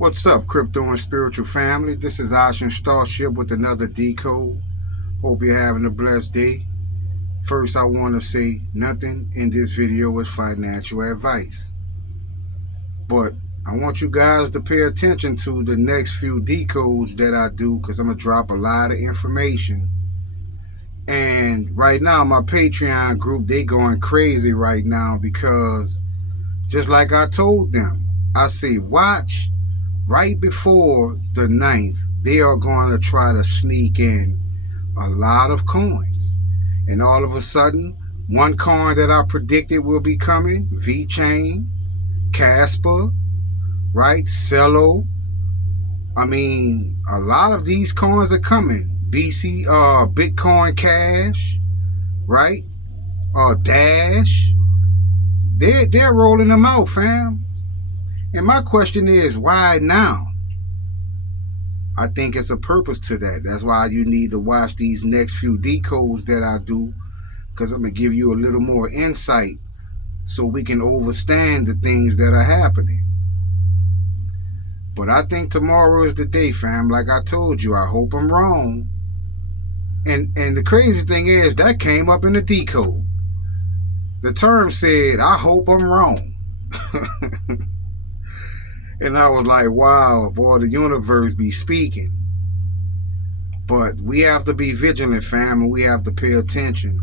What's up, crypto and spiritual family? This is Ocean Starship with another decode. Hope you're having a blessed day. First, I want to say nothing in this video is financial advice. But I want you guys to pay attention to the next few decodes that I do, because I'm going to drop a lot of information. And right now, my Patreon group, they going crazy right now because just like I told them, I say watch. Right before the 9th, they are going to try to sneak in a lot of coins. And all of a sudden, one coin that I predicted will be coming, VeChain, Casper, right, Celo. I mean, a lot of these coins are coming. Bitcoin Cash, right, Dash. They're rolling them out, fam. And my question is, why now? I think it's a purpose to that. That's why you need to watch these next few decodes that I do, because I'm going to give you a little more insight so we can understand the things that are happening. But I think tomorrow is the day, fam. Like I told you, I hope I'm wrong. And the crazy thing is, that came up in the decode. The term said, I hope I'm wrong. And I was like, wow, boy, the universe be speaking. But we have to be vigilant, fam, and we have to pay attention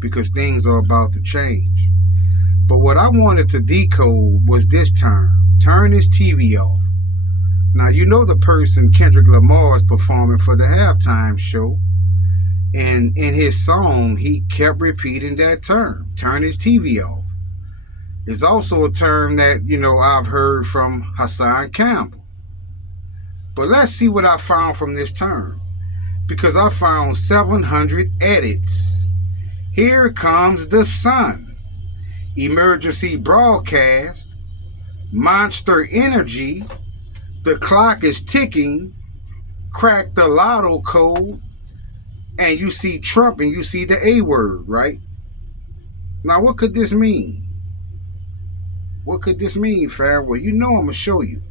because things are about to change. But what I wanted to decode was this term. Turn his TV off. Now, you know the person Kendrick Lamar is performing for the halftime show. And in his song, he kept repeating that term. Turn his TV off. It's also a term that, I've heard from Hassan Campbell. But let's see what I found from this term, because I found 700 edits. Here comes the sun. Emergency broadcast. Monster energy. The clock is ticking. Crack the lotto code. And you see Trump and you see the A word, right? Now, what could this mean? What could this mean, fam? Well, I'm going to show you.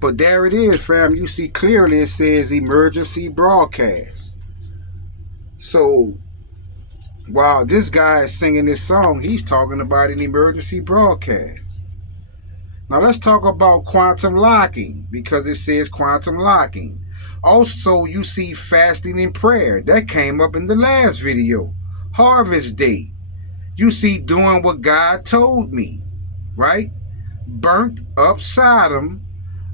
But there it is, fam. You see clearly it says emergency broadcast. So, while this guy is singing this song, he's talking about an emergency broadcast. Now, let's talk about quantum locking, because it says quantum locking. Also, you see fasting and prayer. That came up in the last video. Harvest Day. You see doing what God told me. Right? Burnt up Sodom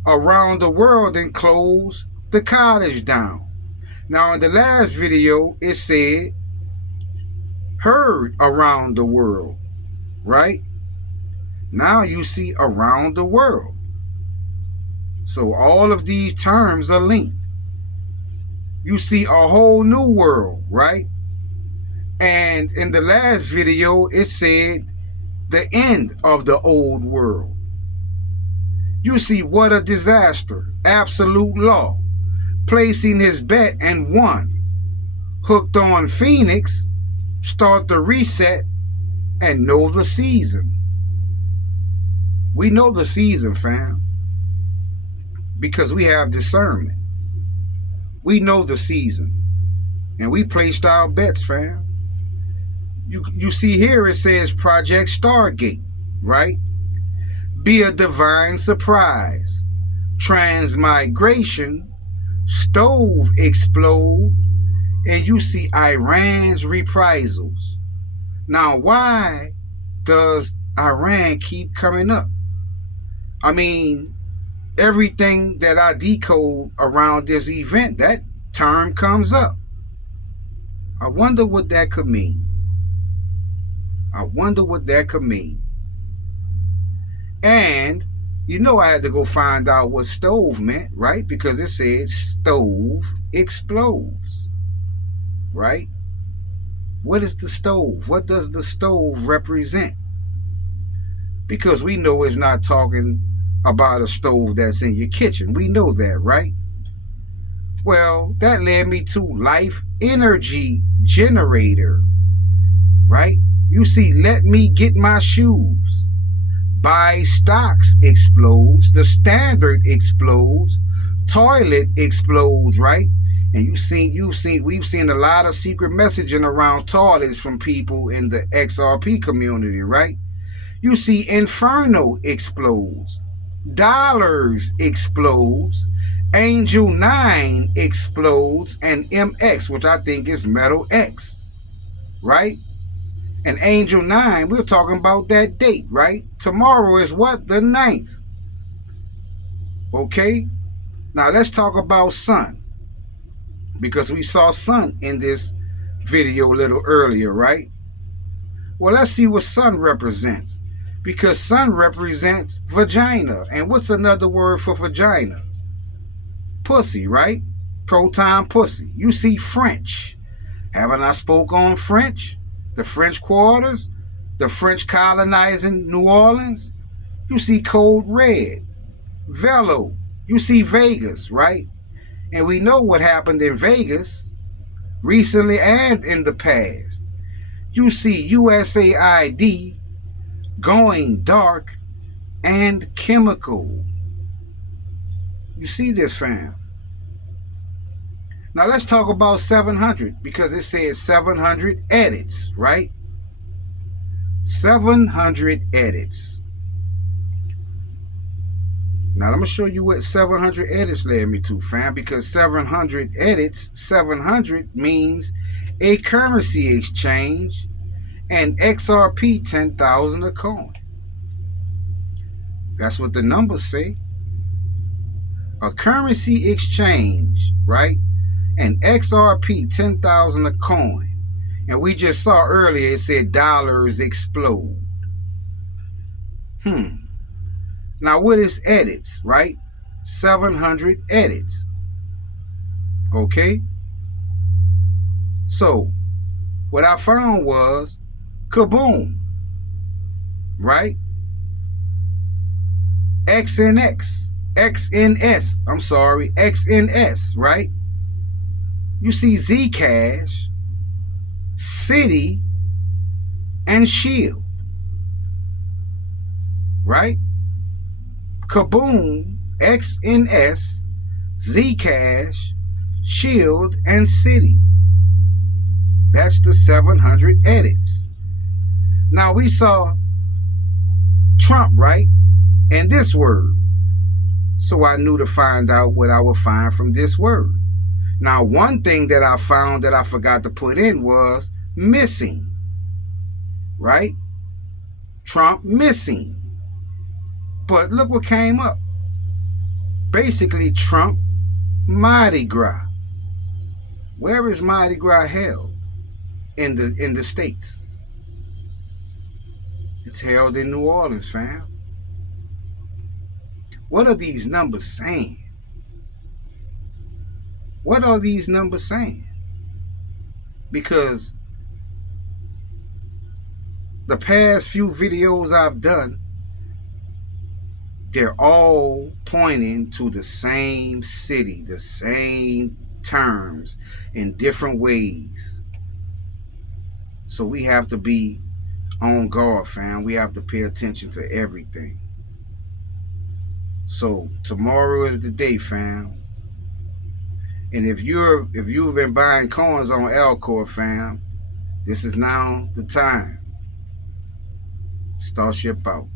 around the world and closed the cottage down. Now in the last video it said heard around the world. Right? Now you see around the world. So all of these terms are linked. You see a whole new world, right? And in the last video it said the end of the old world. You see what a disaster. Absolute law. Placing his bet and won. Hooked on Phoenix. Start the reset and know the season. We know the season, fam, because we have discernment. We know the season. And we placed our bets, fam. You see here it says Project Stargate, right? Be a divine surprise. Transmigration. Stove explode. And you see Iran's reprisals. Now, why does Iran keep coming up? I mean, everything that I decode around this event, that term comes up. I wonder what that could mean. I wonder what that could mean. And, I had to go find out what stove meant, right? Because it said stove explodes, right? What is the stove? What does the stove represent? Because we know it's not talking about a stove that's in your kitchen. We know that, right? Well, that led me to life energy generator, right? You see, let me get my shoes. Buy stocks explodes. The standard explodes. Toilet explodes, right? And we've seen a lot of secret messaging around toilets from people in the XRP community, right? You see Inferno explodes. Dollars explodes. Angel 9 explodes. And MX, which I think is Metal X, right? And Angel 9, we're talking about that date, right? Tomorrow is what? The 9th. Okay? Now let's talk about Sun. Because we saw Sun in this video a little earlier, right? Well, let's see what Sun represents. Because Sun represents vagina. And what's another word for vagina? Pussy, right? Proton pussy. You see French. Haven't I spoke on French? The French Quarters? The French colonizing New Orleans? You see Code Red. Velo. You see Vegas, right? And we know what happened in Vegas recently and in the past. You see USAID going dark and chemical. You see this, fam? Now let's talk about 700 because it says 700 edits, right? 700 edits. Now, I'm going to show you what 700 edits led me to, fam, because 700 edits, 700 means a currency exchange and XRP 10,000 a coin. That's what the numbers say. A currency exchange, right? And XRP 10,000 a coin. And we just saw earlier it said dollars explode. Now, what is edits, right? 700 edits. Okay? So, what I found was kaboom, right? XNS, right? You see Zcash, City, and Shield, right? Kaboom, XNS, Zcash, Shield, and City. That's the 700 edits. Now we saw Trump, right? And this word. So I knew to find out what I would find from this word. Now, one thing that I found that I forgot to put in was missing, right? Trump missing. But look what came up. Basically, Trump Mardi Gras. Where is Mardi Gras held in the States? It's held in New Orleans, fam. What are these numbers saying? What are these numbers saying? Because the past few videos I've done, they're all pointing to the same city, the same terms in different ways. So we have to be on guard, fam. We have to pay attention to everything. So tomorrow is the day, fam. And if you've been buying coins on Alcor, fam, this is now the time. Starship out.